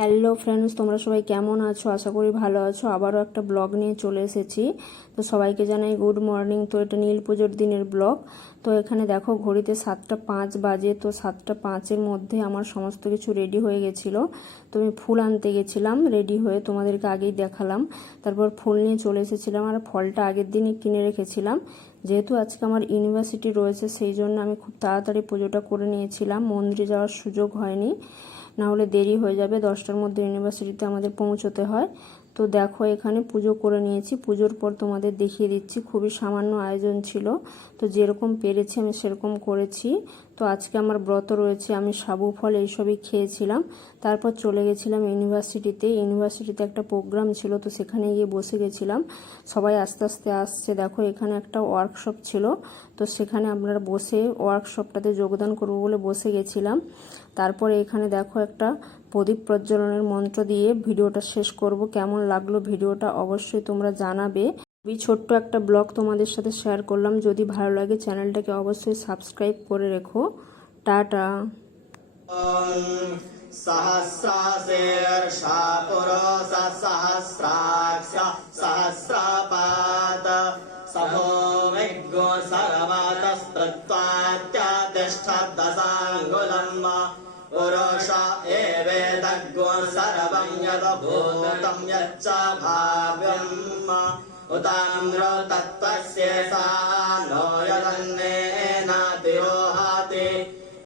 Hello friends, তোমরা সবাই কেমন আছো? আশা করি ভালো আছো। আবারও একটা ব্লগ নিয়ে চলে এসেছি। তো সবাইকে জানাই গুড মর্নিং। তো এটা নীল পুজোর দিনের ব্লগ। তো এখানে দেখো ঘড়িতে 7টা 5 বাজে। তো 7টা 5-এর মধ্যে আমার সমস্ত কিছু রেডি হয়ে গেছিলো। তো আমি ফুল আনতে গেছিলাম রেডি হয়ে, তোমাদেরকে আগেই দেখালাম। তারপর ফুল নিয়ে চলে এসেছিলাম, আর ফলটা আগের দিনই কিনে রেখেছিলাম। যেহেতু আজকে আমার ইউনিভার্সিটি রয়েছে, সেই জন্য আমি খুব তাড়াতাড়ি পুজোটা করে নিয়েছিলাম। মন্দিরে যাওয়ার সুযোগ হয়নি, না হলে দেরি হয়ে যাবে। 10টার মধ্যে ইউনিভার্সিটিতে আমাদের পৌঁছতে হয়। তো দেখো এখানে পুজো করে নিয়েছি। পুজোর পর তোমাদের দেখিয়ে দিচ্ছি। খুবই সামান্য আয়োজন ছিল, তো যেরকম পেরেছি আমি সেরকম করেছি। তো আজকে আমার ব্রত রয়েছে, আমি সাবু ফল এইসবই খেয়েছিলাম। তারপর চলে গেছিলাম ইউনিভার্সিটিতে একটা প্রোগ্রাম ছিল, তো সেখানে গিয়ে বসে গেছিলাম। সবাই আস্তে আস্তে আসছে। দেখো এখানে একটা ওয়ার্কশপ ছিল, তো সেখানে আমরা বসে ওয়ার্কশপটাতে যোগদান করব বলে বসে গেছিলাম। তারপরে এখানে দেখো একটা প্রদীপ প্রজ্বলনের মন্ত্র দিয়ে ভিডিওটা শেষ করব। কেমন লাগলো ভিডিওটা অবশ্যই তোমরা জানাবে। খুবই ছোট্ট একটা ব্লগ তোমাদের সাথে শেয়ার করলাম। যদি ভালো লাগে চ্যানেলটাকে অবশ্যই সাবস্ক্রাইব করে রেখো। টাটা। सहस्राशीर्षा पुरुष सहस्राक्ष सहस्रपाद सभोमिग्गो सर्वतस्पृत्वात्यातिष्ठद्दशाङ्गुलम् पुरुष एवेदग्गो सर्वं यद्भूतं यच्च भाव्यम् उताम्रो तत्त्वस्य सा नो यदन्ने